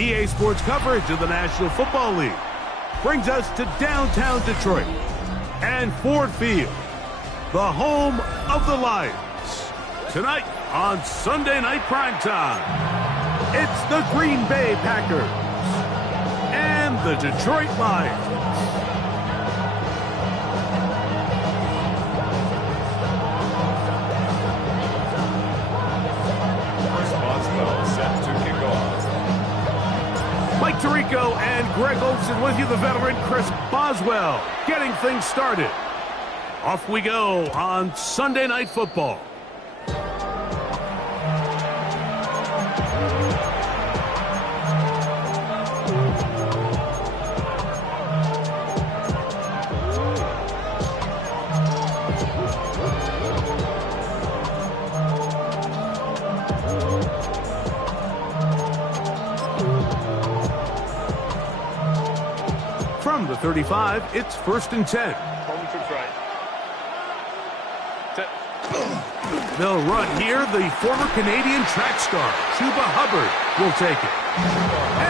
EA Sports coverage of the National Football League brings us to downtown Detroit and Ford Field, the home of the Lions. Tonight on Sunday Night Primetime, it's the Green Bay Packers and the Detroit Lions. Mike Tirico and Greg Olsen with you, the veteran Chris Boswell, getting things started. Off we go on Sunday Night Football. From the 35, it's 1st and 10. They'll run here. The former Canadian track star, Chuba Hubbard, will take it.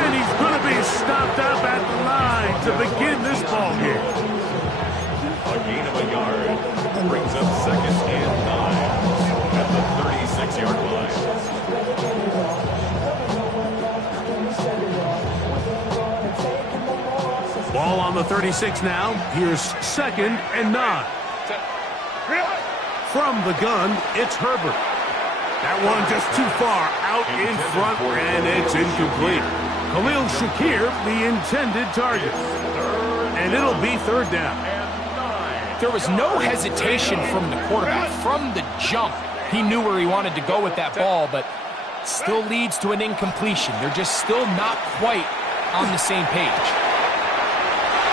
And he's going to be stopped up at the line to begin this ball game. A gain of a yard brings up 2nd and 9 at the 36-yard line. Ball on the 36 now. Here's 2nd and 9. From the gun, it's Herbert. That one just too far out in front, and it's incomplete. Khalil Shakir, the intended target. And it'll be 3rd down. There was no hesitation from the quarterback. From the jump, he knew where he wanted to go with that ball, but still leads to an incompletion. They're just still not quite on the same page.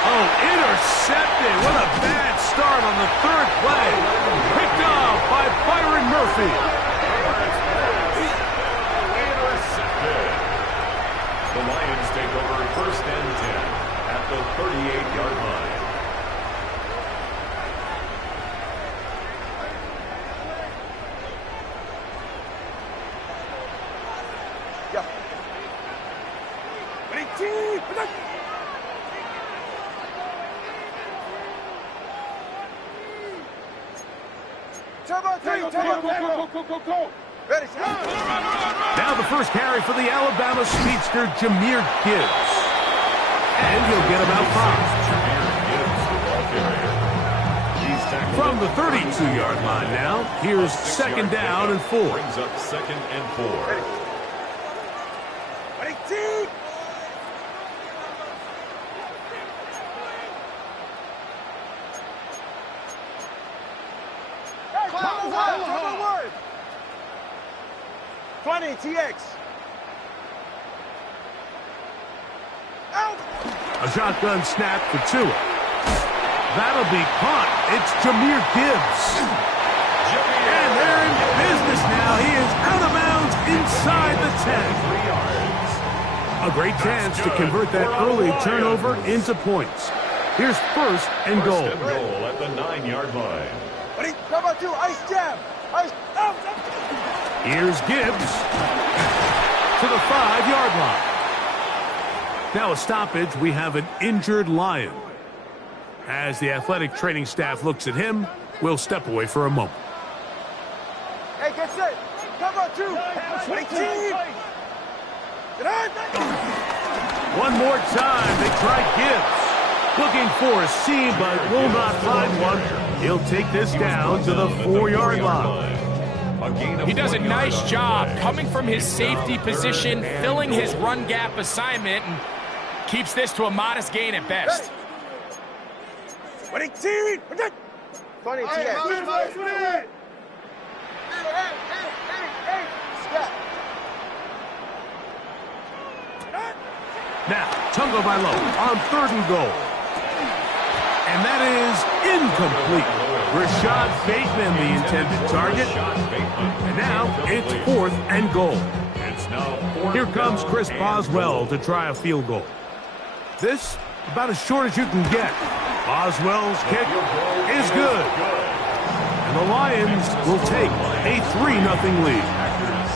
Oh, intercepted. What a bad start on the 3rd play. Picked off by Byron Murphy. Intercepted. The Lions take over 1st and 10 at the 38-yard line. Now the first carry for the Alabama speedster, Jahmyr Gibbs. And he'll get about 5. From the 32-yard line now, here's 2nd down and 4. Brings up 2nd and 4. A shotgun snap for Tua. That'll be caught. It's Jahmyr Gibbs. And they're in business now. He is out of bounds inside the 10. A great chance to convert that early turnover into points. Here's 1st and goal. First and goal at the 9-yard line. Here's Gibbs to the 5-yard line. Now a stoppage. We have an injured Lion. As the athletic training staff looks at him, we'll step away for a moment. Hey, get set. Cover 2. One more time. They try Gibbs. Looking for a seam, but will not find one. He'll take this down to the 4-yard line. He does a nice job coming from his safety position, filling his run gap assignment, and keeps this to a modest gain at best. Now, Tagovailoa on 3rd and goal. And that is incomplete. Rashad Bateman, the intended target. And now it's 4th and goal. Here comes Chris Boswell to try a field goal. This, about as short as you can get. Boswell's kick is good. And the Lions will take a 3-0 lead.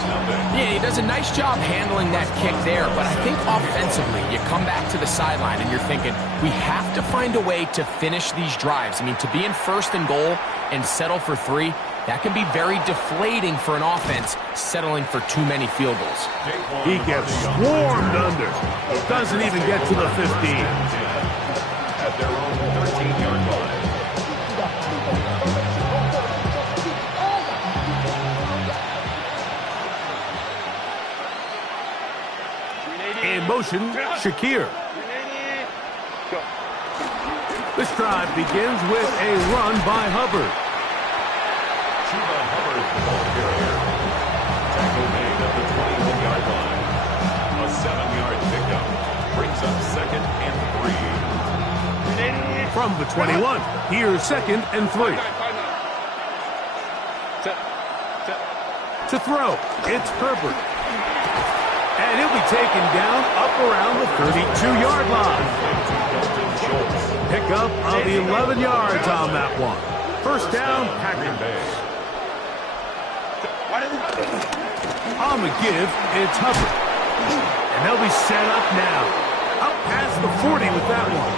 Yeah, he does a nice job handling that kick there, but I think offensively, you come back to the sideline and you're thinking, we have to find a way to finish these drives. I mean, to be in 1st and goal and settle for 3, that can be very deflating for an offense settling for too many field goals. He gets swarmed under. Doesn't even get to the 15. At their own 13-yard line. In motion, Shakir. This drive begins with a run by Hubbard. Chuba Hubbard, the ball carrier. Tackle made at the 21-yard line. A 7-yard pickup brings up 2nd and 3. From the 21, here's 2nd and 3. To throw, it's Herbert. And he'll be taken down up around the 32-yard line. Pickup of 11 yards on that one. 1st down, Packers. On the give, it's Hubbard. And they'll be set up now. Up past the 40 with that one.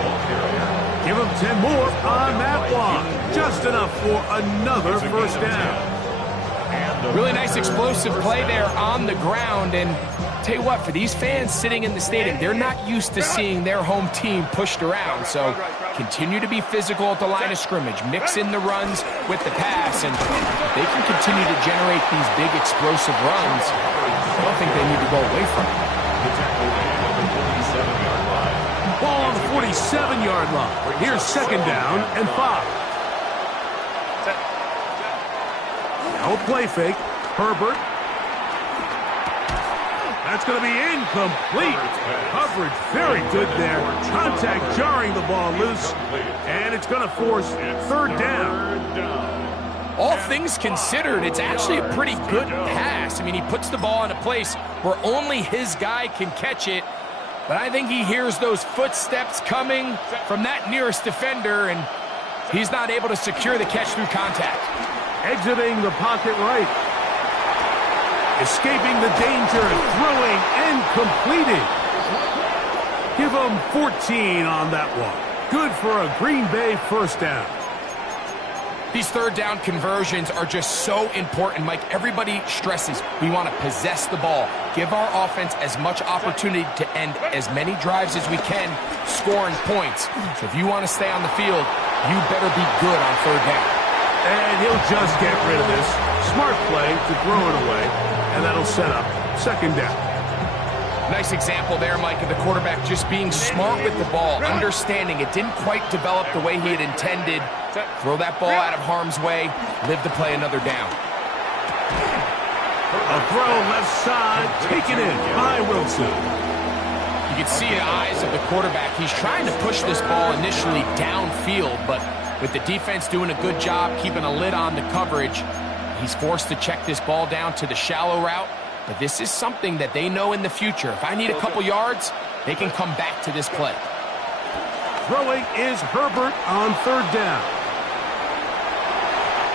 Give them 10 more on that one. Just enough for another 1st down. Really nice explosive play there on the ground. And tell you what, for these fans sitting in the stadium, they're not used to seeing their home team pushed around. So continue to be physical at the line of scrimmage. Mix in the runs with the pass, and they can continue to generate these big explosive runs. I don't think they need to go away from it. Ball on the 47-yard line. Here's 2nd down and 5. Now a play fake. Herbert. That's going to be incomplete. Coverage very good there. Contact jarring the ball loose. And it's going to force 3rd down. All things considered, it's actually a pretty good pass. I mean, he puts the ball in a place where only his guy can catch it. But I think he hears those footsteps coming from that nearest defender, and he's not able to secure the catch through contact. Exiting the pocket right. Escaping the danger, throwing and completing. Give him 14 on that one. Good for a Green Bay 1st down. These 3rd down conversions are just so important, Mike. Everybody stresses we want to possess the ball, give our offense as much opportunity to end as many drives as we can, scoring points. So if you want to stay on the field, you better be good on 3rd down. And he'll just get rid of this. Smart play to throw it away, and that'll set up 2nd down. Nice example there, Mike, of the quarterback just being smart with the ball, understanding it didn't quite develop the way he had intended. Throw that ball out of harm's way, live to play another down. A throw left side, taken in by Wilson. You can see the eyes of the quarterback. He's trying to push this ball initially downfield, but with the defense doing a good job keeping a lid on the coverage, he's forced to check this ball down to the shallow route. But this is something that they know in the future. If I need a couple yards, they can come back to this play. Throwing is Herbert on 3rd down.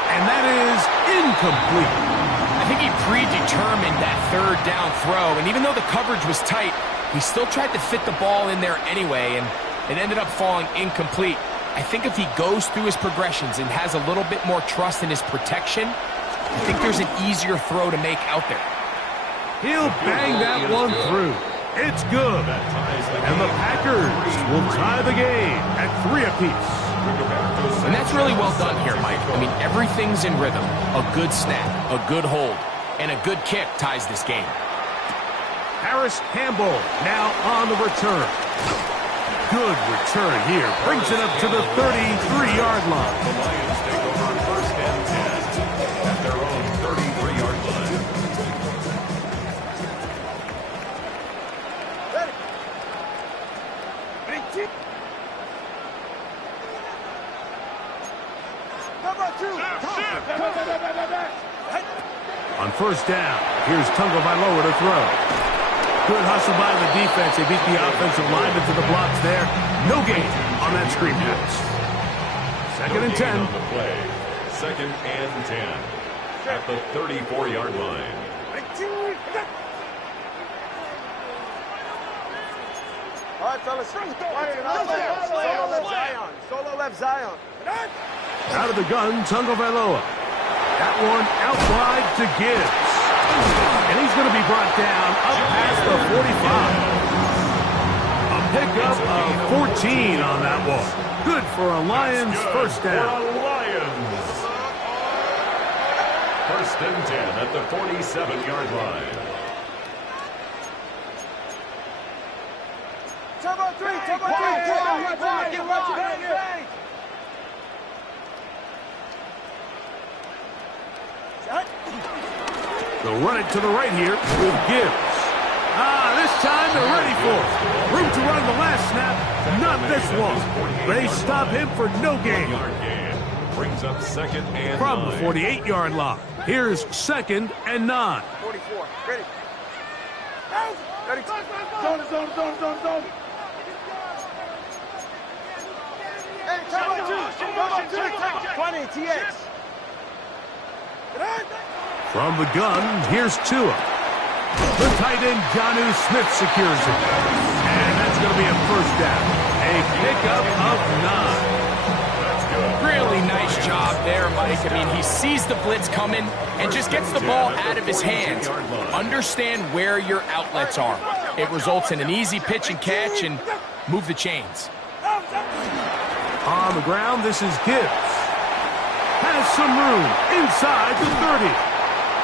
And that is incomplete. I think he predetermined that 3rd down throw. And even though the coverage was tight, he still tried to fit the ball in there anyway. And it ended up falling incomplete. I think if he goes through his progressions and has a little bit more trust in his protection, I think there's an easier throw to make out there. He'll bang that one through. It's good. And the Packers will tie the game at 3 apiece. And that's really well done here, Mike. I mean, everything's in rhythm. A good snap, a good hold, and a good kick ties this game. Harris Campbell now on the return. Good return here. Brings it up to the 33-yard line. The Lions take over 1st and 10 at their own 33-yard line. On 1st down, here's Tagovailoa to throw. Good hustle by the defense. They beat the offensive lineman to the blocks there. No gain on that screen pass. 2nd and 10. On the play. 2nd and 10 at the 34-yard line. Quiet, fellas. Quiet. Solo left Zion. Solo left Zion. Out of the gun, Tagovailoa. That one out wide to Gibbs. And he's going to be brought down up past the 45. A pickup of 14 on that one. Good for a Lions first down. First and 10 at the 47-yard line. Turbo 3. They'll run it to the right here with Gibbs. This time they're ready for it. Room to run the last snap, not this one. They stop him for no gain. Brings up second and From the 9. 48-yard line, here's second and 9. 44. Ready. Ready. Zone. Hey, turbo 2. 20, TX. From the gun, here's Tua. The tight end, Jonnu Smith, secures it. And that's going to be a first down. A pickup of 9. Really nice job there, Mike. I mean, he sees the blitz coming and just gets the ball out of his hands. Understand where your outlets are. It results in an easy pitch and catch and move the chains. On the ground, this is Gibbs. Has some room inside the 30.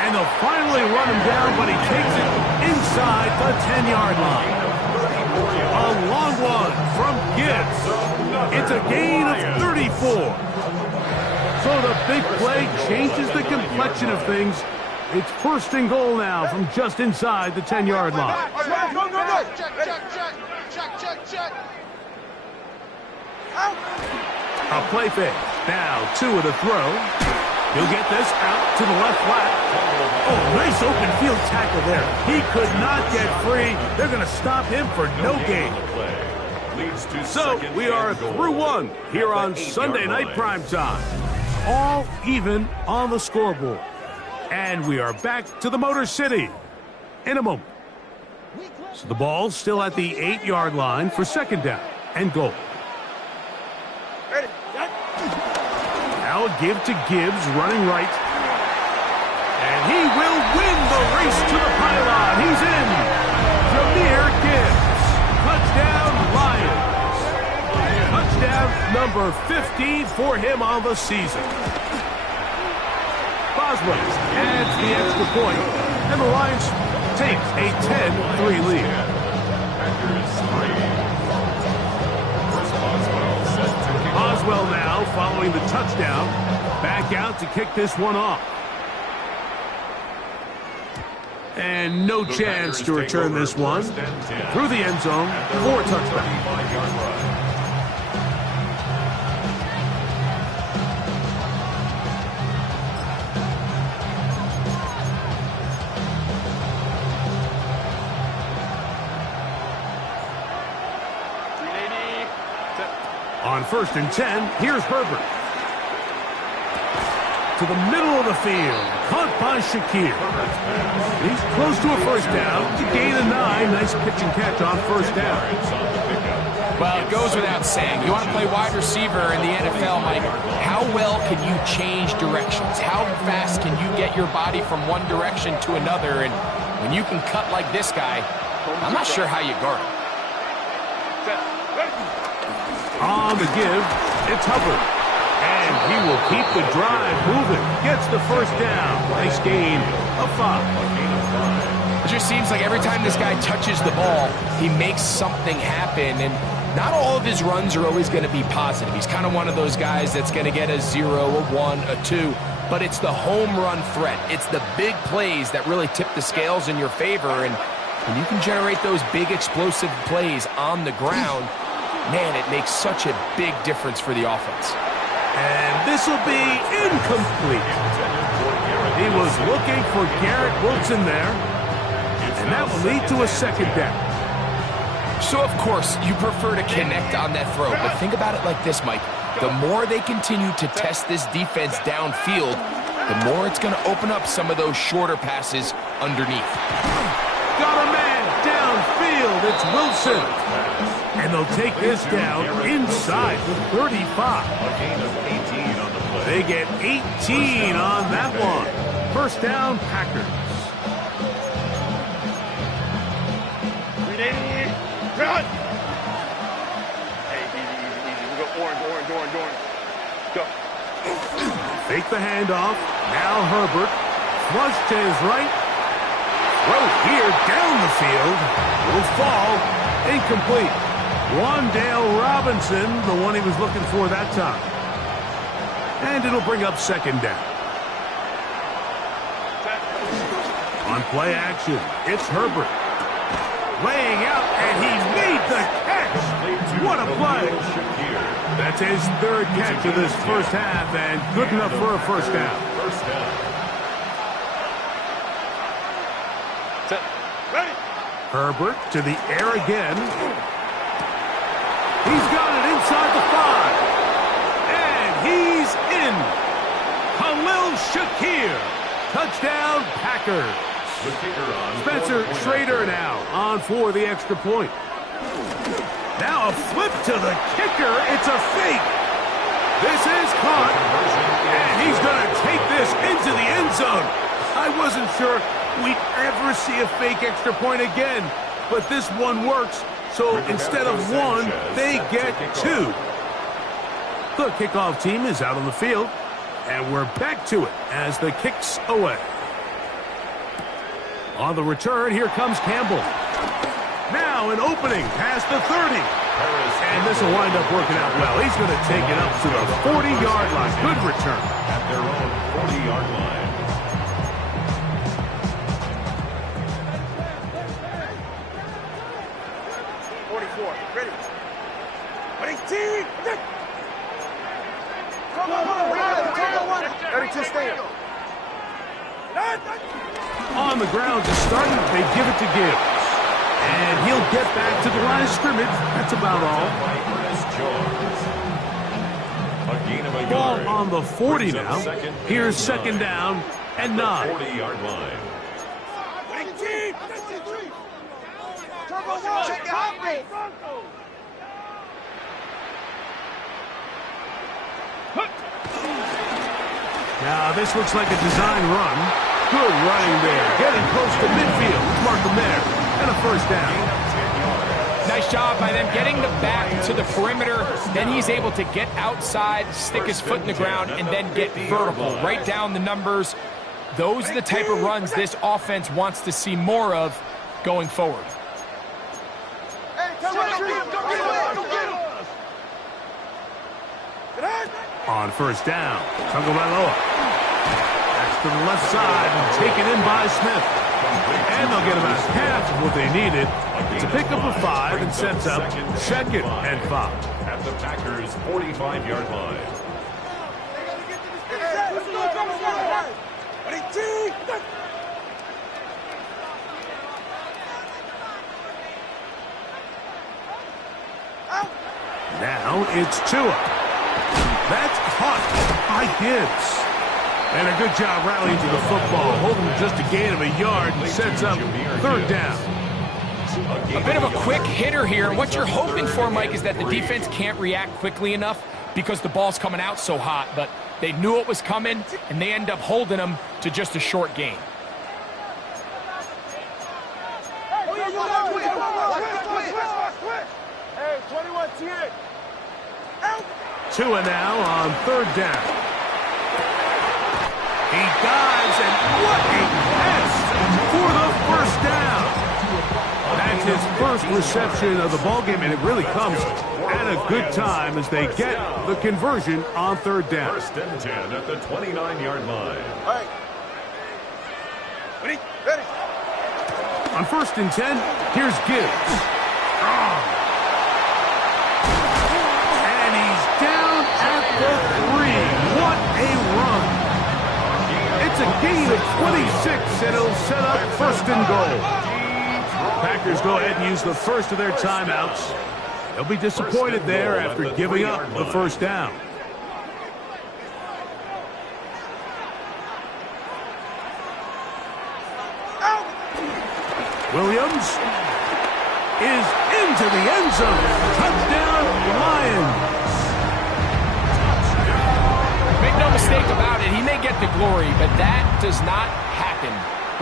And they'll finally run him down, but he takes it inside the 10-yard line. A long one from Gibbs. It's a gain of 34. So the big play changes the complexion of things. It's first and goal now from just inside the 10-yard line. Go. Check. A play fake. Now Tua to throw. He'll get this out to the left flat. Oh, nice open field tackle there. He could not get free. They're going to stop him for no gain. So we are through one here on Sunday Night Primetime. All even on the scoreboard. And we are back to the Motor City in a moment. So the ball still at the 8-yard line for second down and goal. Ready. Now a give to Gibbs, running right. And he will win the race to the pylon. He's in. Jahmyr Gibbs. Touchdown, Lions. Touchdown number 15 for him on the season. Boswell adds the extra point, and the Lions take a 10-3 lead. Boswell now following the touchdown. Back out to kick this one off. And no chance to return this one. Through the end zone for a touchdown. On first and 10, here's Herbert. To the middle of the field, caught by Shakir. He's close to a first down, to gain a 9. Nice pitch and catch on first down. Well, it goes without saying. You want to play wide receiver in the NFL, Mike, how well can you change directions? How fast can you get your body from one direction to another? And when you can cut like this guy, I'm not sure how you guard him. On the give, it's Hubbard. And he will keep the drive moving. Gets the first down. Nice gain of 5. It just seems like every time this guy touches the ball, he makes something happen. And not all of his runs are always going to be positive. He's kind of one of those guys that's going to get a 0, a 1, a 2. But it's the home run threat. It's the big plays that really tip the scales in your favor. And when you can generate those big explosive plays on the ground, man, it makes such a big difference for the offense. And this will be incomplete. He was looking for Garrett Wilson there. And that will lead to a second down. So, of course, you prefer to connect on that throw. But think about it like this, Mike. The more they continue to test this defense downfield, the more it's going to open up some of those shorter passes underneath. Got a man downfield. field. It's Wilson. And they'll take this down inside the 35. A gain of 18 on the play. They get 18 on that one. First down, Packers. Run! Hey, easy. We go orange. Go. Fake the handoff. Now Herbert. Flush to his right. Throw here down the field. Will fall. Incomplete. Wandale Robinson, the one he was looking for that time. And it'll bring up second down. On play action, it's Herbert. Laying out, and he made the catch. What a play. That's his third catch of this first half, and good enough for a first down. Ready? Herbert to the air again. He's got it inside the 5. And he's in. Khalil Shakir. Touchdown, Packers. Spencer Schrader now on for the extra point. Now a flip to the kicker. It's a fake. This is caught. And he's going to take this into the end zone. I wasn't sure we'd ever see a fake extra point again, but this one works. So instead of 1, they get 2. The kickoff team is out on the field, and we're back to it as the kick's away. On the return, here comes Campbell. Now an opening past the 30. And this will wind up working out well. He's going to take it up to the 40-yard line. Good return. At their own 40-yard line. Ready? 32 stand. On the ground to start, they give it to Gibbs. And he'll get back to the line of scrimmage. That's about all. Ball on the 40 now. Here's second down and 9. 40-yard line. Check your hot rate. Now this looks like a design run. Good running there. Getting close to midfield. Mark him there. And a first down. Nice job by them getting the back to the perimeter. Then he's able to get outside, stick his foot in the ground, and then get vertical. Right down the numbers. Those are the type of runs this offense wants to see more of going forward. On first down, Tagovailoa. That's to the left side and taken in by Smith. And they'll get about half of what they needed to pick up a 5 and sets up second and 5. At the Packers' 45-yard line. Now it's Tua. That's caught by Gibbs. And a good job rallying to the football, holding just a gain of a yard and sets up third down. A bit of a quick hitter here. What you're hoping for, Mike, is that the defense can't react quickly enough because the ball's coming out so hot. But they knew it was coming, and they end up holding them to just a short gain. Hey, 21 10. Tua now on third down. He dives, and what a pass for the first down. That's his first reception of the ballgame, and it really comes at a good time as they get the conversion on third down. First and 10 at the 29-yard line. All right. Ready? On first and 10, here's Gibbs. And he's down at the 3. What a run. It's a gain of 26, and it'll set up first and goal. Packers go ahead and use the first of their timeouts. They'll be disappointed there after giving up the first down. Williams is into the end zone. Touchdown, Lions. Make no mistake about it, he may get the glory, but that does not happen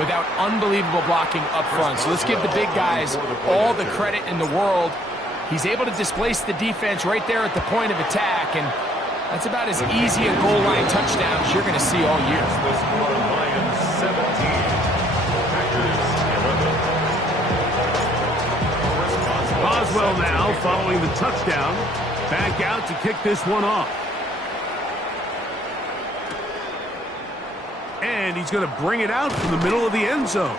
without unbelievable blocking up front. So let's give the big guys all the credit in the world. He's able to displace the defense right there at the point of attack, and that's about as easy a goal line touchdown as you're going to see all year. Lions 17, Packers 11. Boswell now following the touchdown. Back out to kick this one off. And he's going to bring it out from the middle of the end zone.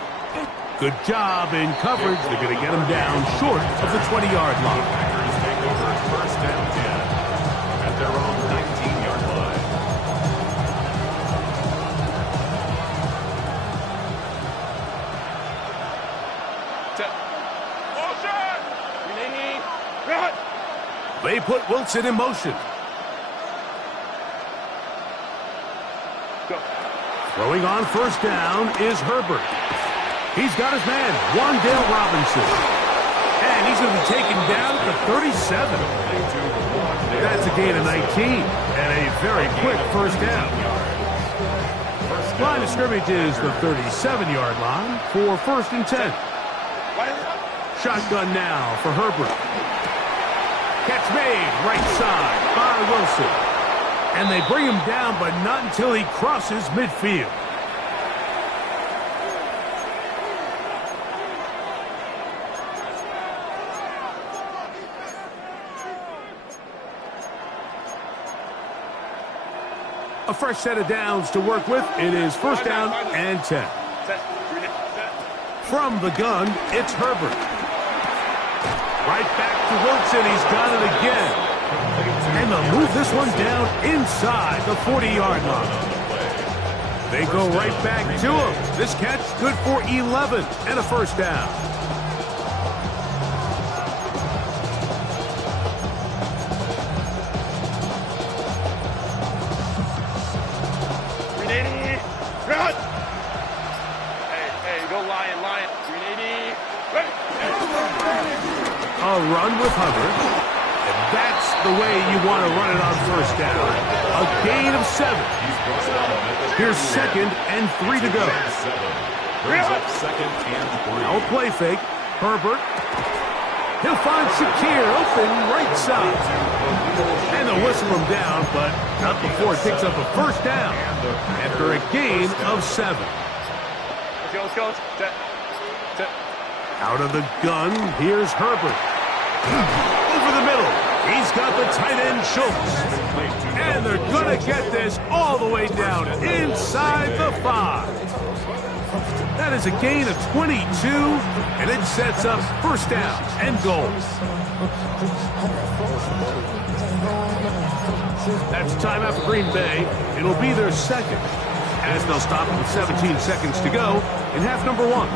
Good job in coverage. They're going to get him down short of the 20-yard line. Packers take over first down 10 at their own 19-yard line. They put Wilson in motion. Throwing on first down is Herbert. He's got his man, Wan'Dale Robinson. And he's going to be taken down at the 37. That's a gain of 19 and a very quick first down. Line of scrimmage is the 37-yard line for first and 10. Shotgun now for Herbert. Catch made right side by Wilson. And they bring him down, but not until he crosses midfield. A fresh set of downs to work with. It is first down and 10. From the gun, it's Herbert. Right back to Wilson. He's got it again. And they'll move this one down inside the 40-yard line. They go right back to him. This catch good for 11 and a first down. A run with Hubbard. And that's the way you want to run it on first down. A gain of 7. Here's second and 3 to go. No play fake. Herbert. He'll find Shakir open right side. And they'll whistle him down, but not before it picks up a first down after a gain of 7. Let's go. Out of the gun, here's Herbert. Over the middle, he's got the tight end Schultz. And they're going to get this all the way down inside the 5. That is a gain of 22, and it sets up first down and goal. That's timeout for Green Bay. It'll be their second, as they'll stop with 17 seconds to go in half number 1.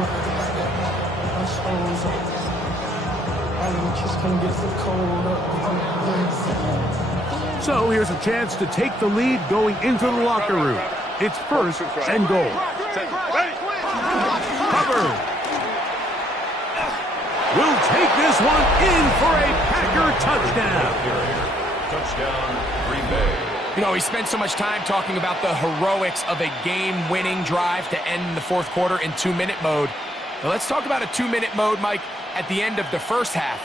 So here's a chance to take the lead going into the locker room. It's first and goal. Hubbard will take this one in for a Packer touchdown. Touchdown, Green Bay. You know, he spent so much time talking about the heroics of a game-winning drive to end the fourth quarter in 2-minute mode. Now let's talk about a 2-minute mode, Mike, at the end of the first half.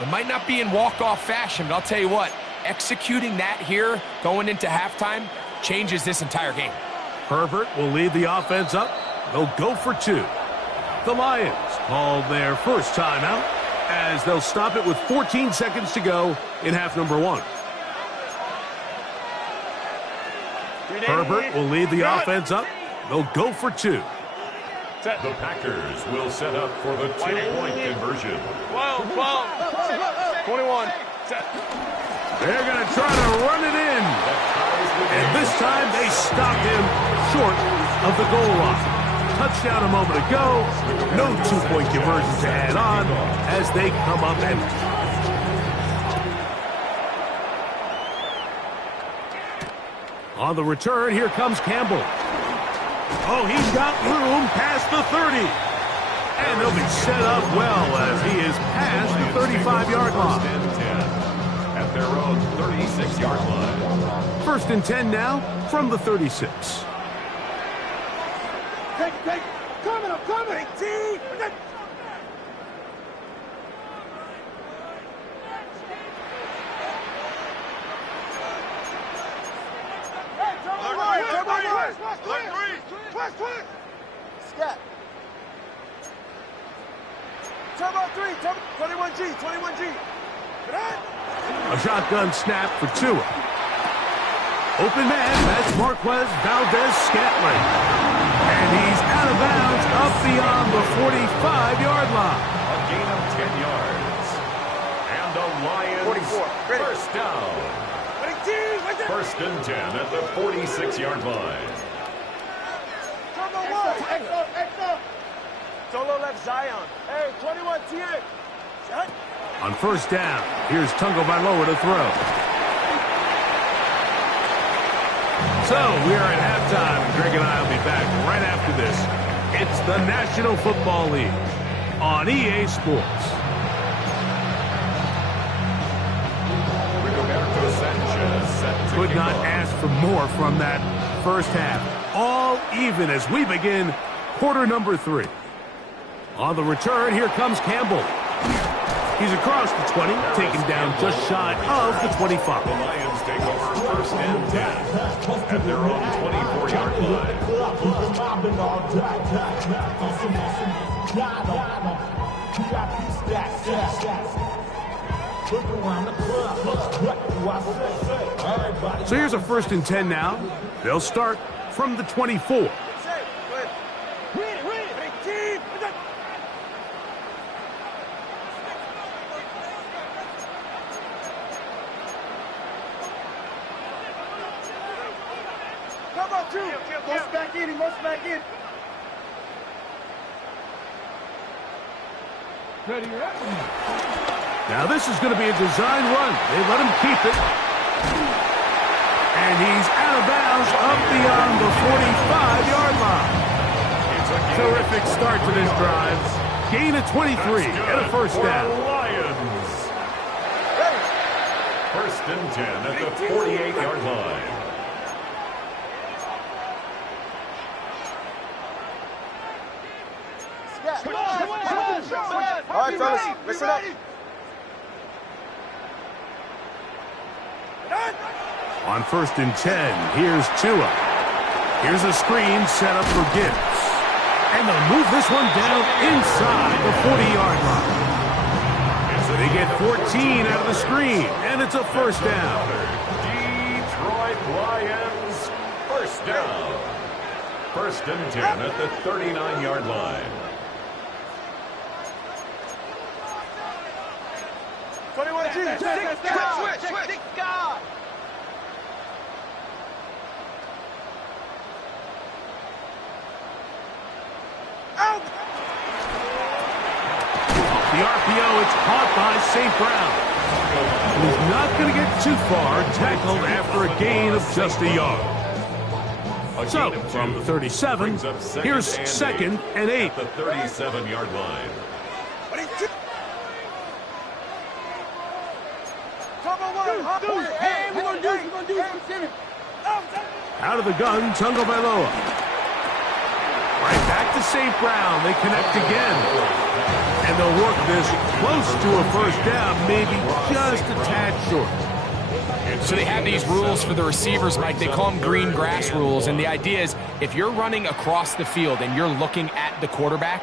It might not be in walk-off fashion, but I'll tell you what, executing that here going into halftime changes this entire game. Herbert will lead the offense up. They'll go for 2. The Lions called their first timeout as they'll stop it with 14 seconds to go in half number 1. Herbert will lead the offense up. They'll go for 2. The Packers will set up for the 2-point conversion. 12, 21. They're going to try to run it in. And this time they stop him short of the goal line. Touchdown a moment ago. No 2-point conversion to add on as they come up empty. On the return, here comes Campbell. Oh, he's got room past the 30. And they'll be set up well as he is past the 35-yard line. At their own 36-yard line. 1st and 10 now from the 36. Take. Coming, I'm coming. Team. Scat. Turbo 3, 21G. A shotgun snap for Tua. Open man, that's Marquez Valdez-Scantling. And he's out of bounds up beyond the 45-yard line. A gain of 10 yards. And the Lions 44. first down. 1st and 10 at the 46-yard line. Turbo 1. Exo. Solo left Zion. Hey, 21 TA. On 1st down, here's Tungo Bailoa to throw. So, we are at halftime, and Greg and I will be back right after this. It's the National Football League on EA Sports. Could not ask for more from that first half. All even as we begin quarter number 3. On the return, here comes Campbell. He's across the 20, taken down just shy of the 25. The Lions take over 1st and 10 at their own 24-yard line. So here's a 1st and 10 now. They'll start from the 24. He goes back in. Now this is going to be a design run. They let him keep it. And he's out of bounds up beyond the 45-yard line. Terrific start to this drive. Gain of 23 and a 1st down. Lions. 1st and 10 at the 48-yard line. All right, fellas, listen up. On 1st and 10, here's Tua. Here's a screen set up for Gibbs. And they'll move this one down inside the 40-yard line. They get 14 out of the screen, and it's a 1st down. Detroit Lions, 1st down. 1st and 10 at the 39-yard line. 21G. Switch. Out. The RPO, it's caught by St. Brown. He's not going to get too far, tackled after a gain of just a yard. So, from the 37, here's 2nd and 8. At the 37-yard line. Hey, we're going to do this. Out of the gun, Tungo Bailoa. Right back to St. Brown. They connect again. And they'll work this close to a 1st down, maybe just a tad short. So they have these rules for the receivers, Mike. They call them green grass rules. And the idea is if you're running across the field and you're looking at the quarterback,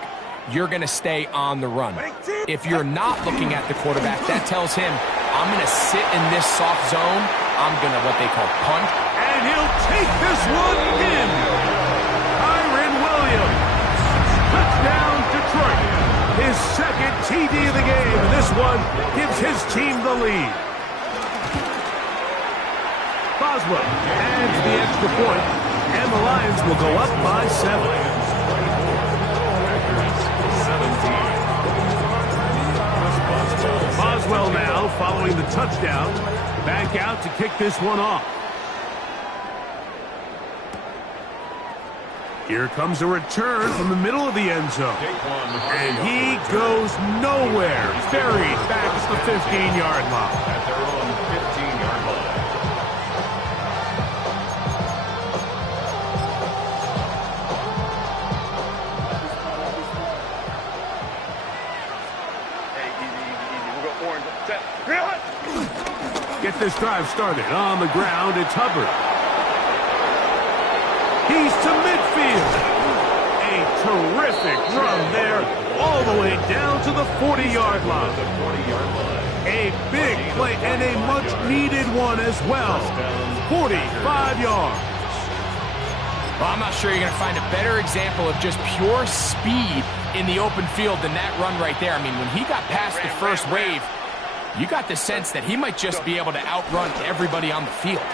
you're going to stay on the run. If you're not looking at the quarterback, that tells him, I'm going to sit in this soft zone. I'm going to what they call punt. And he'll take this one in. Kyren Williams. Touchdown, Detroit. His 2nd TD of the game. And this one gives his team the lead. Boswell adds the extra point, and the Lions will go up by 7. Boswell now following the touchdown. Back out to kick this one off. Here comes a return from the middle of the end zone. And he goes nowhere. Buried back at the 15-yard line. At their own 15-yard line. Get this drive started. On the ground, it's Hubbard. He's to midfield. A terrific run there, all the way down to the 40-yard line. A big play and a much-needed one as well. 45 yards. Well, I'm not sure you're going to find a better example of just pure speed in the open field than that run right there. I mean, when he got past the first wave, you got the sense that he might just be able to outrun everybody on the field. The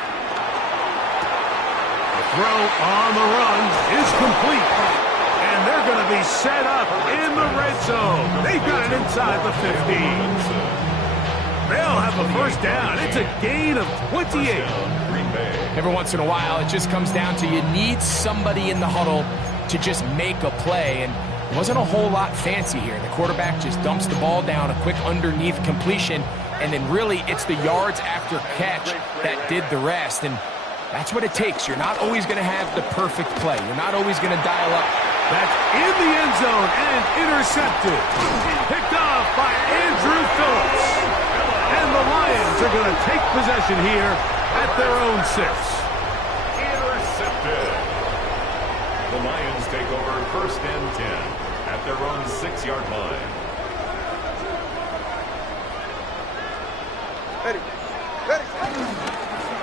throw on the run is complete. And they're going to be set up in the red zone. They've got it inside the 15. They'll have the first down. It's a gain of 28. Every once in a while, it just comes down to you need somebody in the huddle to just make a play. And it wasn't a whole lot fancy here. The quarterback just dumps the ball down, a quick underneath completion, and then really it's the yards after catch that did the rest. And that's what it takes. You're not always going to have the perfect play. You're not always going to dial up. That's in the end zone and intercepted. Picked off by Andrew Phillips. And the Lions are going to take possession here at their own 6. Intercepted. The Lions take over first and 10 at their own 6-yard line.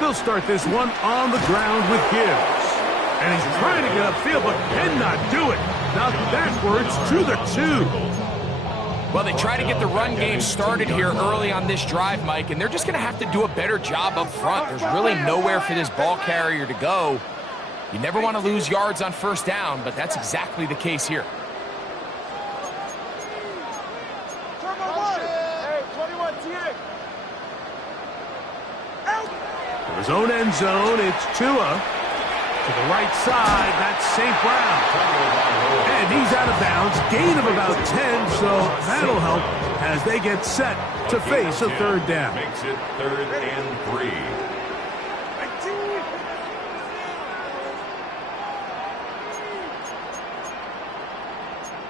They'll start this one on the ground with Gibbs. And he's trying to get upfield, but cannot do it. Now backwards to the 2. Well, they try to get the run game started here early on this drive, Mike, and they're just going to have to do a better job up front. There's really nowhere for this ball carrier to go. You never want to lose yards on first down, but that's exactly the case here. For his own end zone, it's Tua. To the right side, that's St. Brown. And he's out of bounds, gain of about 10, so that'll help as they get set to face a third down. Makes it 3rd and 3.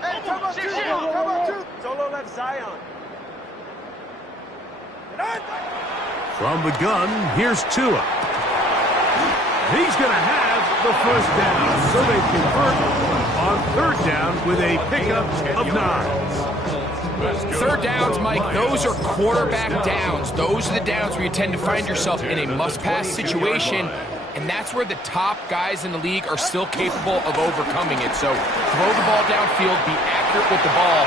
Hey, come on, two. Solo left Zion. From the gun, here's Tua. He's going to have the first down, so they convert on 3rd down with a pickup of 9. 3rd downs, Mike, those are quarterback downs. Those are the downs where you tend to find yourself in a must-pass situation, and that's where the top guys in the league are still capable of overcoming it. So throw the ball downfield, be accurate with the ball.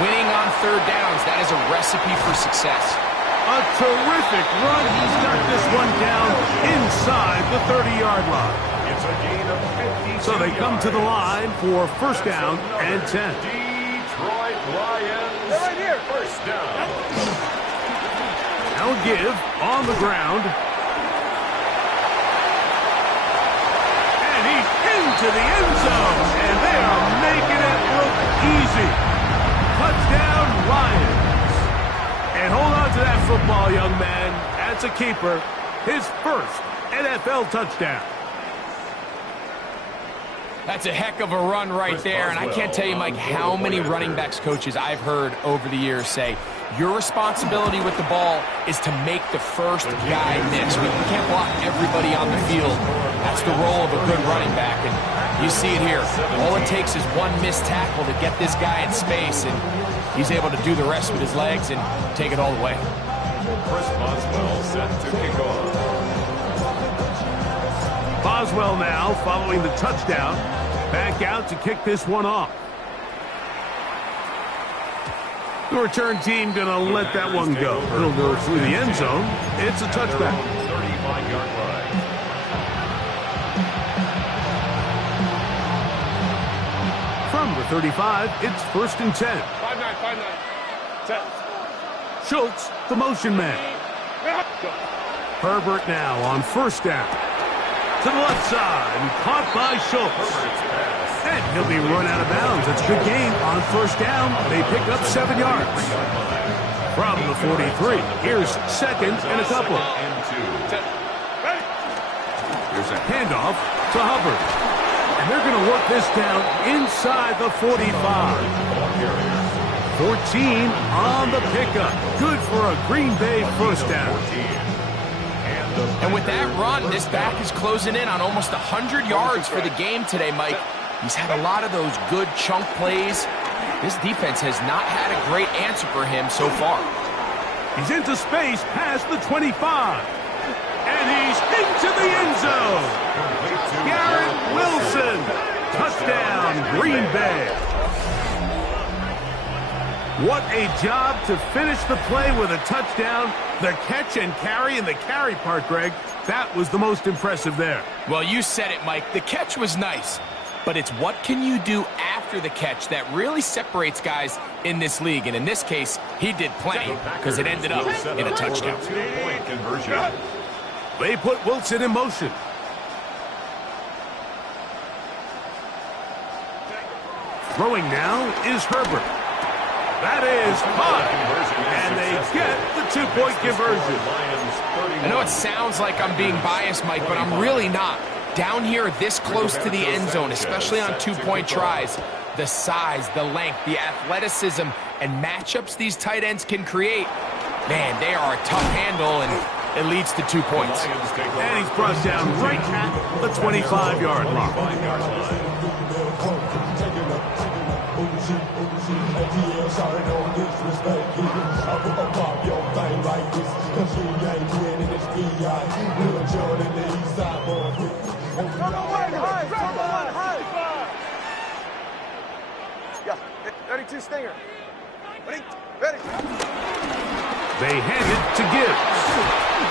Winning on 3rd downs, that is a recipe for success. A terrific run. He's got this one down inside the 30-yard line. It's a gain of 52 So they come to the line for first down and 10. Detroit Lions. They're right here. First down. Now give on the ground. And he's into the end zone. And they are making it look easy. Touchdown, Lions. And hold on to that football, young man. That's a keeper. His first NFL touchdown. That's a heck of a run right there, and I can't tell you, Mike, how many running backs coaches I've heard over the years say, your responsibility with the ball is to make the first guy miss. We can't block everybody on the field. That's the role of a good running back, and you see it here. All it takes is one missed tackle to get this guy in space, and he's able to do the rest with his legs and take it all the way. Chris Boswell set to kick off. Boswell now following the touchdown. Back out to kick this one off. The return team going to let that one go. It'll go through the end zone. It's a touchback. 35-yard line. From the 35, it's 1st and 10. 5-9. Schultz, the motion man. Herbert now on first down. To the left side, and caught by Schultz. And he'll be run out of bounds. It's a good game on first down. They pick up 7 yards. From the 43, here's second and a couple. Here's a handoff to Hubbard. And they're going to work this down inside the 45. 14 on the pickup. Good for a Green Bay first down. And with that run, this back is closing in on almost 100 yards for the game today, Mike. He's had a lot of those good chunk plays. This defense has not had a great answer for him so far. He's into space past the 25. And he's into the end zone. Garrett Wilson. Touchdown, Green Bay. What a job to finish the play with a touchdown. The catch and carry, and the carry part, Greg, that was the most impressive there. Well, you said it, Mike. The catch was nice. But it's what can you do after the catch that really separates guys in this league. And in this case, he did plenty because it ended up in a touchdown. Two-point conversion. They put Wilson in motion. Throwing now is Herbert. That is caught. And they get the 2-point conversion. I know it sounds like I'm being biased, Mike, but I'm really not. Down here this close to the end zone, especially on 2-point tries, the size, the length, the athleticism, and matchups these tight ends can create, man, they are a tough handle, and it leads to 2 points. And he's brought down right at the 25-yard line. Yeah, 32 Stinger. Ready. They hand it to Gibbs.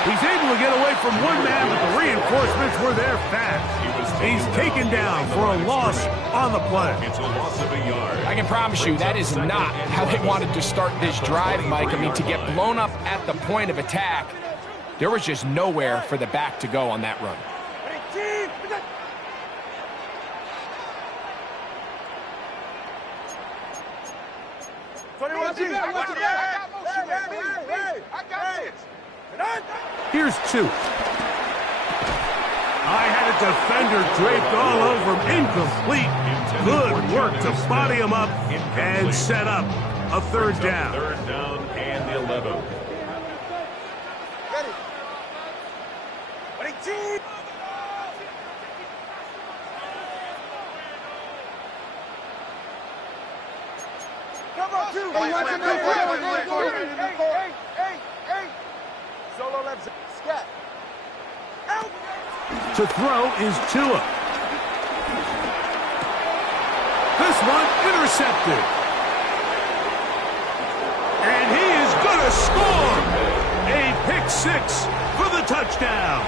He's able to get away from one man, but the reinforcements were there fast. He's taken down for a loss on the play. It's a loss of a yard. I can promise you that is not how they wanted to start this drive, Mike. I mean, to get blown up at the point of attack, there was just nowhere for the back to go on that run. Here's 2. I had a defender draped all over him. Incomplete. Good work to body him up and set up a third down. Third down and 11. Ready, team. Come on, 2. Hey. Solo left. Scat. Out. To throw is Tua. This one intercepted. And he is going to score. A pick 6 for the touchdown.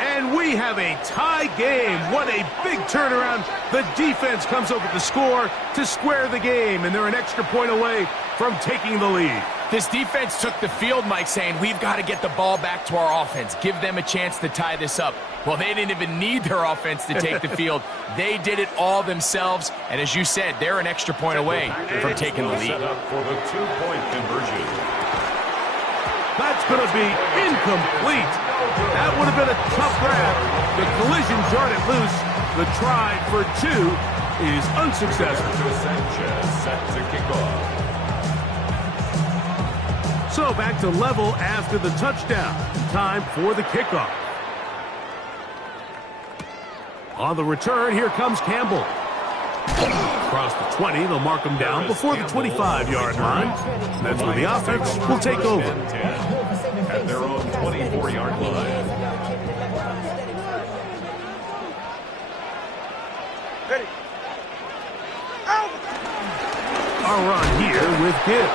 And we have a tie game. What a big turnaround. The defense comes up with the score to square the game, and they're an extra point away from taking the lead. This defense took the field, Mike, saying, we've got to get the ball back to our offense. Give them a chance to tie this up. Well, they didn't even need their offense to take the field. They did it all themselves. And as you said, they're an extra point away from taking the lead. Set up for the 2-point conversion. That's going to be incomplete. That would have been a tough grab. The collision jarred it loose. The try for 2 is unsuccessful. Sanchez set to kick off. So back to level after the touchdown. Time for the kickoff. On the return, here comes Campbell. Across the 20, they'll mark him down before the 25-yard line. That's where the offense will take over. At their own 24-yard line. Ready. Out. Our run here with Gibbs.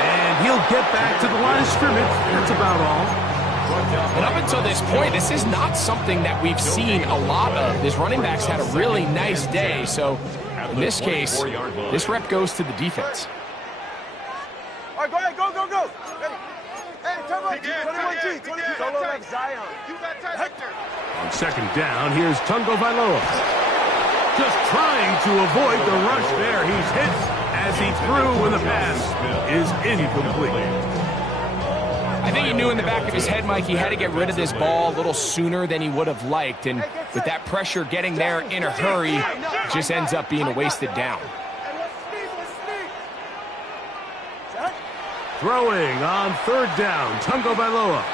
And he'll get back to the line of scrimmage. That's about all. And up until this point, this is not something that we've seen a lot of. This running back's had a really nice day. So in this case, this rep goes to the defense. All right, go ahead. Go. Ready. Hey, On second down, here's Tungo Bailoa. Just trying to avoid the rush there. He's hit as he threw when the pass is incomplete. I think he knew in the back of his head, Mike, he had to get rid of this ball a little sooner than he would have liked. And with that pressure getting there in a hurry, it just ends up being a wasted down. Throwing on third down, Tungo Bailoa.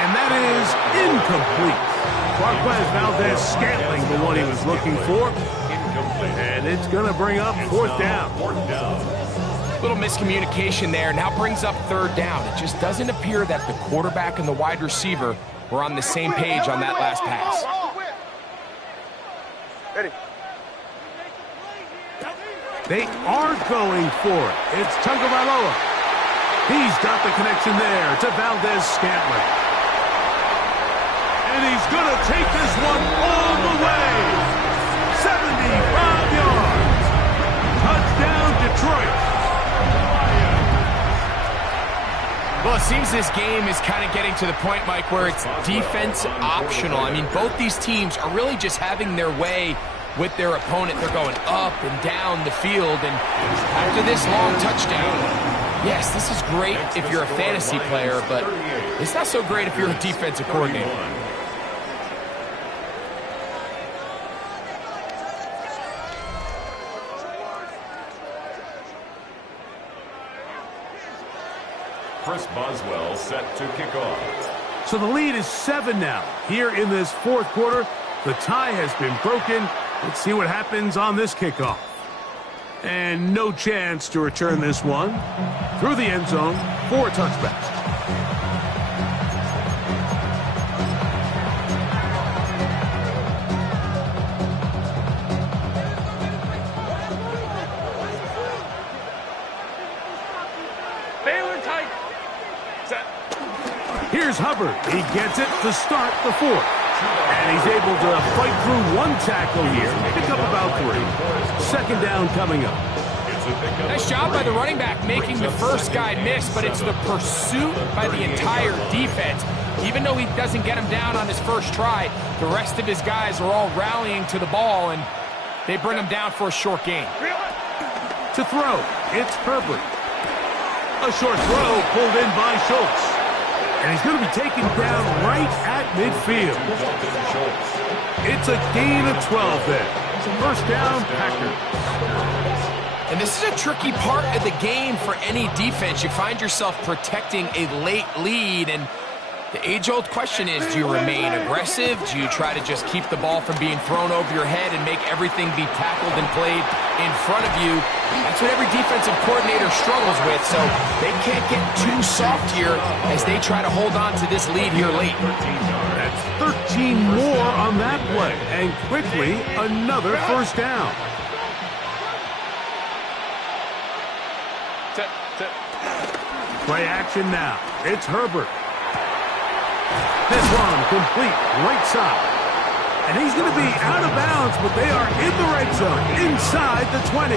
And that is incomplete. Marquez Valdez-Scantling, the one he was looking for. And it's going to bring up fourth down. Little miscommunication there. Now brings up third down. It just doesn't appear that the quarterback and the wide receiver were on the same page on that last pass. They are going for it. It's Tungo Bailoa. He's got the connection there to Valdez-Scantling. And he's going to take this one all the way. 75 yards. Touchdown, Detroit. Well, it seems this game is kind of getting to the point, Mike, where it's defense optional. I mean, both these teams are really just having their way with their opponent. They're going up and down the field, and after this long touchdown, yes, this is great if you're a fantasy player, but it's not so great if you're a defensive coordinator. Chris Boswell set to kick off. So the lead is 7 now. Here in this fourth quarter, the tie has been broken. Let's see what happens on this kickoff. And no chance to return this one through the end zone for a touchback. Here's Hubbard. He gets it to start the fourth. And he's able to fight through one tackle here. Pick up about 3. Second down coming up. Nice job by the running back making the first guy miss, but it's the pursuit by the entire defense. Even though he doesn't get him down on his first try, the rest of his guys are all rallying to the ball, and they bring him down for a short gain. To throw, it's Herbert. A short throw pulled in by Schultz. And he's going to be taken down right at midfield. It's a gain of 12 there. First down, Packers. And this is a tricky part of the game for any defense. You find yourself protecting a late lead, and the age-old question is, do you remain aggressive? Do you try to just keep the ball from being thrown over your head and make everything be tackled and played in front of you? That's what every defensive coordinator struggles with, so they can't get too soft here as they try to hold on to this lead here late. That's 13 more on that play, and quickly another first down. Play action now. It's Herbert. This one complete right side. And he's going to be out of bounds, but they are in the red zone, inside the 20.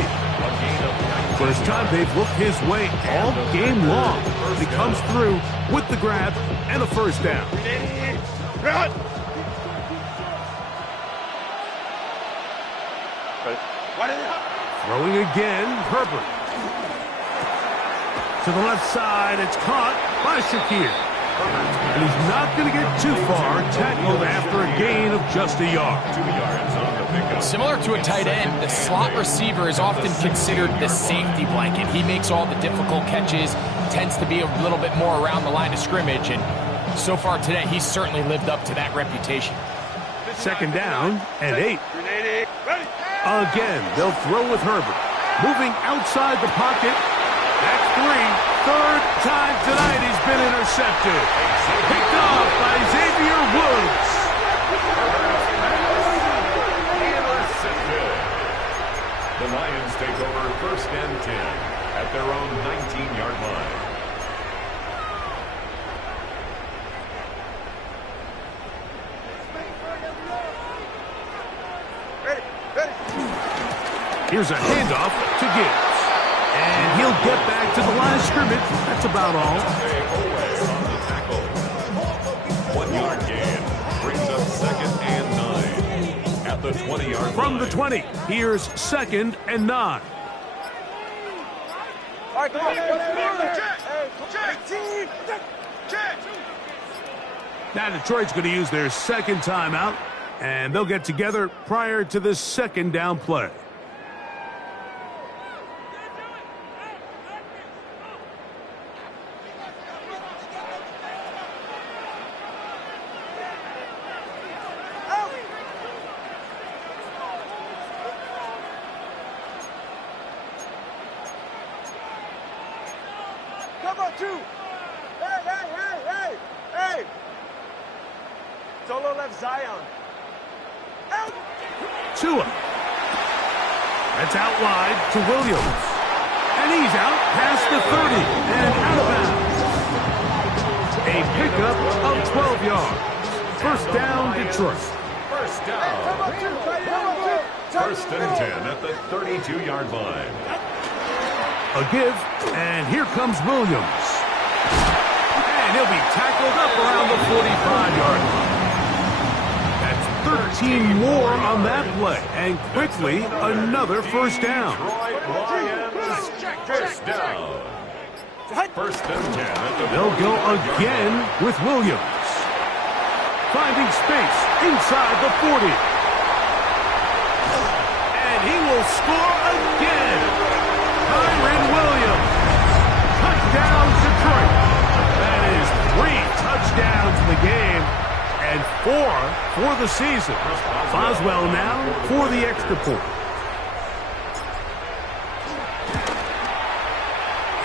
First time they've looked his way all game long. He comes through with the grab and a first down. Throwing again, Herbert. To the left side, it's caught by Shakir. And he's not going to get too far, tackled after a gain of just a yard. 2 yards on the pickup. Similar to a tight end, the slot receiver is often considered the safety blanket. He makes all the difficult catches, tends to be a little bit more around the line of scrimmage, and so far today, he's certainly lived up to that reputation. Second down and 8. Again, they'll throw with Herbert. Moving outside the pocket. That's 3. Third time tonight he's been intercepted. Picked off by Xavier Woods. The Lions take over first and 10 at their own 19-yard line. Here's a handoff to Gibbs. And he'll get back to the line of scrimmage. That's about all. Away on the tackle. 1 yard gain brings up 2nd and 9 at the 20-yard line. From the 20, here's 2nd and 9. All right, come on. Check. Now Detroit's going to use their second timeout, and they'll get together prior to the second down play. Come on, 2. Hey. Solo left Zion. Out. Tua. That's out wide to Williams. And he's out past the 30 and out of bounds. A pickup of 12 yards. First down, Detroit. First down. Come on, 2. First and 10 at the 32-yard line. A give, and here comes Williams. And he'll be tackled up around the 45-yard line. That's 13 more on that play, and quickly another first down. First down. First and 10 at the They'll go again with Williams. Finding space inside the 40. And he will score again. Kyren Williams. Touchdown, Detroit. That is 3 touchdowns in the game and 4 for the season. Boswell now for the extra point.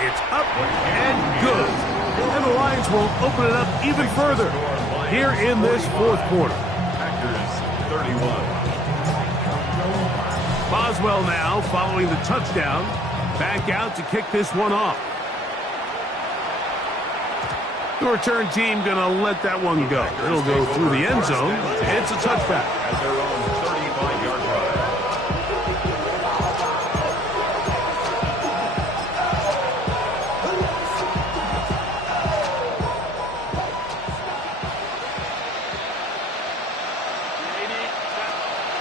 It's up and good. And the Lions will open it up even further here in this fourth quarter. Packers 31. Boswell now following the touchdown. Back out to kick this one off. The return team going to let that one go. It'll go through the end zone. It's a touchback. At their own 35-yard line.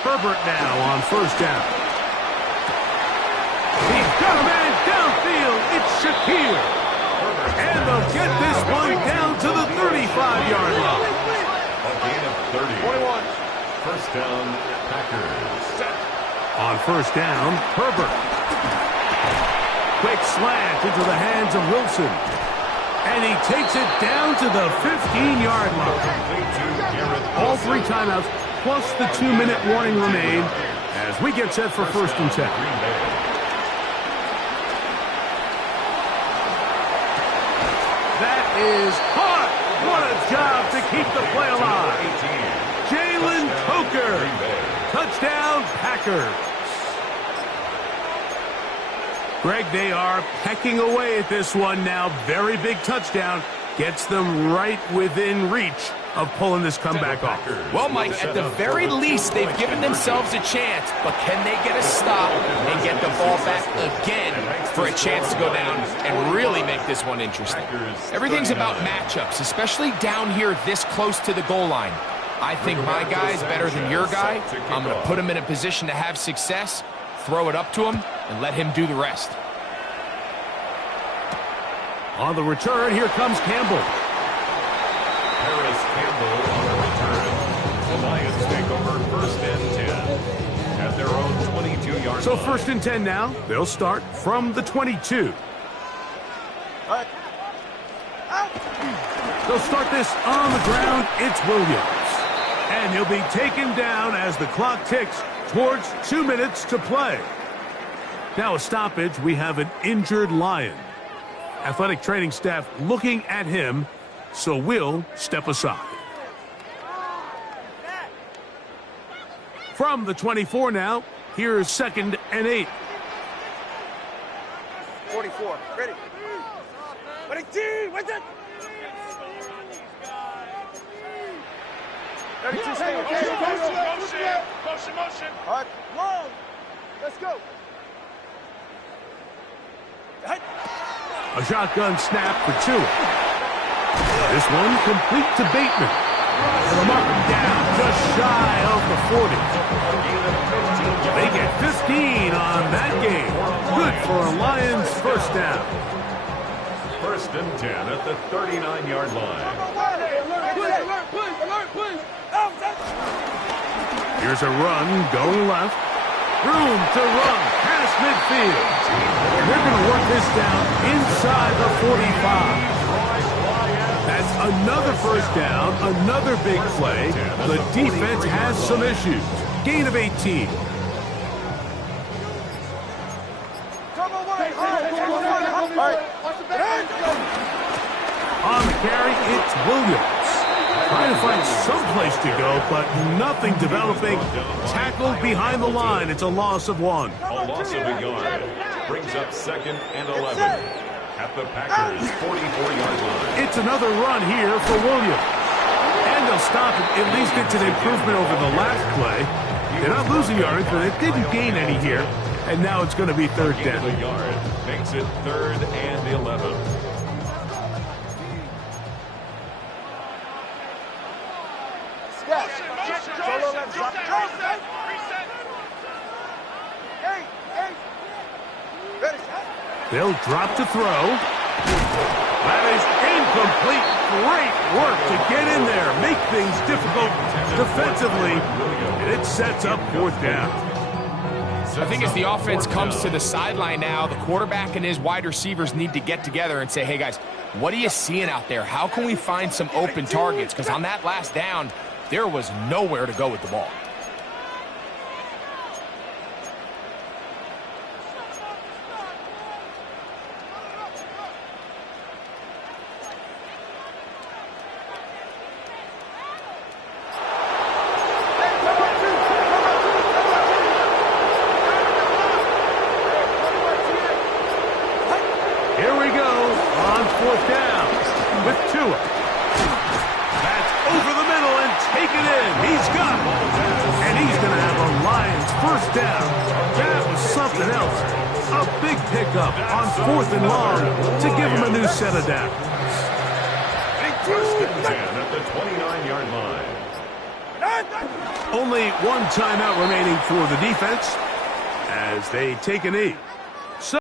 Herbert now on first down. He's got a man downfield. It's Shakir. And they'll get this one down to the 35-yard line. A gain of 30. 21. First down, Packers. On first down, Herbert. Quick slant into the hands of Wilson. And he takes it down to the 15-yard line. All 3 timeouts plus the 2-minute warning remain as we get set for first and 10. Is hot. What a job to keep the play alive. Jalen Coker. Touchdown, Packers. Greg, they are pecking away at this one now. Very big touchdown. Gets them right within reach of pulling this comeback off. Well, Mike, at the very least, they've given themselves a chance, but can they get a stop and get the ball back again for a chance to go down and really make this one interesting? Everything's about matchups, especially down here this close to the goal line. I think my guy's better than your guy. I'm going to put him in a position to have success, throw it up to him, and let him do the rest. On the return, here comes Campbell. Harris Campbell on the return. The Lions take over first and 10 at their own 22-yard So line. first and 10 now. They'll start from the 22. They'll start this on the ground. It's Williams. And he'll be taken down as the clock ticks towards 2 minutes to play. Now a stoppage. We have an injured Lion. Athletic training staff looking at him, so we'll step aside. From the 24 now, here's 2nd and 8. 44. Ready. 22. What's it? 32. Stay. Motion. All right. Long. Let's go. A shotgun snap for Tua. This one complete to Bateman. It'll mark him down just shy of the 40. They get 15 on that game. Good for a Lions first down. 1st and 10 at the 39-yard line. Here's a run going left. Room to run past midfield. And they're going to work this down inside the 45. That's another first down, another big play. The defense has some issues. Gain of 18. On the carry, it's Williams. Trying to find some place to go, but nothing developing. Tackled behind the line. It's a loss of 1. A loss of a yard. Brings up 2nd and 11 at the Packers' 44-yard line. It's another run here for Williams. And they'll stop it. At least it's an improvement over the last play. They're not losing yards, but it didn't gain any here. And now it's going to be 3rd down. The yard makes it 3rd and 11. They'll drop to throw. That is incomplete. Great work to get in there, make things difficult defensively, and it sets up 4th down. I think as the offense comes to the sideline now, the quarterback and his wide receivers need to get together and say, hey, guys, what are you seeing out there? How can we find some open targets? Because on that last down, there was nowhere to go with the ball. Here we go on 4th down with Tua. That's over the middle and taken in. He's got it. And he's going to have a Lions first down. That was something else. A big pickup on 4th and long to give him a new set of downs. 1st and 10 at the 29-yard line. Only one timeout remaining for the defense as they take a knee.